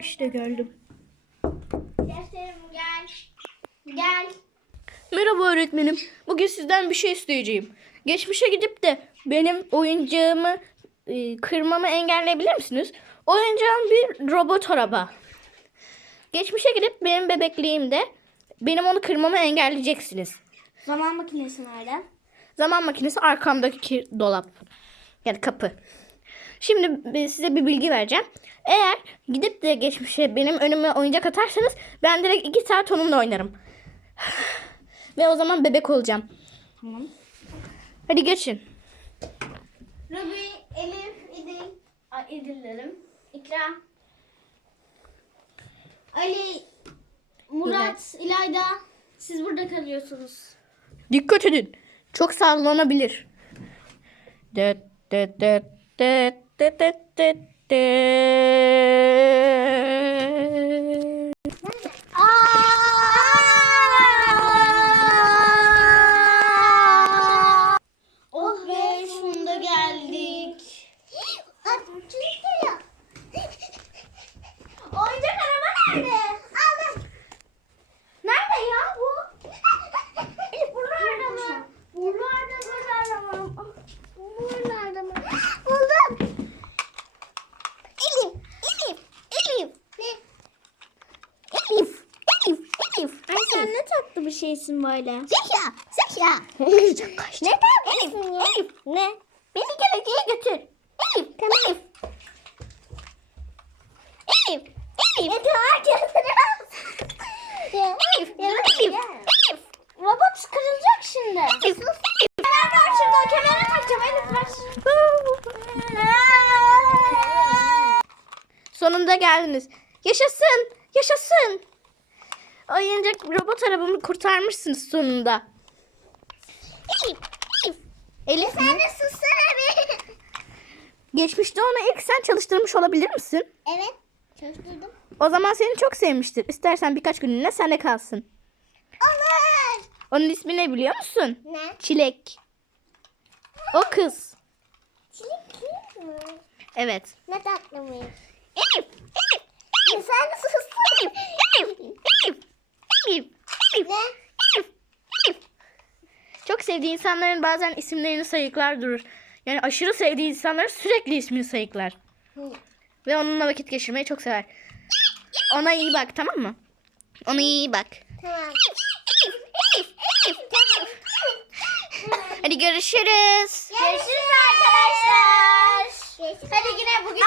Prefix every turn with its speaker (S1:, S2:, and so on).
S1: İşte geldim.
S2: Derslerim gel. Gel.
S1: Merhaba öğretmenim. Bugün sizden bir şey isteyeceğim. Geçmişe gidip de benim oyuncağımı e, kırmamı engelleyebilir misiniz? Oyuncağım bir robot araba. Geçmişe gidip benim bebekliğimde benim onu kırmamı engelleyeceksiniz.
S2: Zaman makinesi nerede?
S1: Zaman makinesi arkamdaki dolap. Yani kapı. Şimdi size bir bilgi vereceğim. Eğer gidip de geçmişe benim önüme oyuncak atarsanız ben direkt iki saat onunla oynarım. Ve o zaman bebek olacağım.
S2: Tamam.
S1: Hadi geçin.
S2: Ruby, Elif, İdil. Ay İdil dedim. İkra. Ali, Murat, İlayda. Siz burada kalıyorsunuz.
S1: Dikkat edin. Çok sallanabilir. Dıt dıt.
S2: Oh be sonunda geldik. Oyuncak araba nerede? Aldım. Nerede ya bu? Buralarda mı? Buralarda buralarda mı? Buralarda mı? Buldum. Elif, Elif, Elif. Ne? Elif, Elif, Elif. Ay sen ne tatlı bir şeysin böyle. Zehra, Zehra. ne tatlısın ya? Elif, ne? Beni geleceğe götür. Elif, Elif. Elif, Elif. Ne tamam Elif, Elif, Elif. Robot kırılacak şimdi. Elif, Elif. Kemer var şurada, kemere takacağım Elif ver.
S1: Sonunda geldiniz. Yaşasın. Yaşasın. Oyuncak robot arabamı kurtarmışsınız sonunda.
S2: Elif, Sen de sussana be.
S1: geçmişte onu ilk sen çalıştırmış olabilir misin?
S2: Evet, çalıştırdım.
S1: O zaman seni çok sevmiştir. İstersen birkaç günlüğüne sende kalsın.
S2: Olur.
S1: Onun ismi ne biliyor musun?
S2: Ne?
S1: Çilek. O kız.
S2: Çilek mı?
S1: Evet.
S2: Ne tatlı
S1: Çok sevdiği insanların bazen isimlerini sayıklar durur. Yani aşırı sevdiği insanların sürekli ismini sayıklar. Ve onunla vakit geçirmeyi çok sever. Ona iyi bak tamam mı? Ona iyi bak.
S2: Tamam.
S1: Hadi görüşürüz.
S2: Görüşürüz arkadaşlar. Hadi yine bugün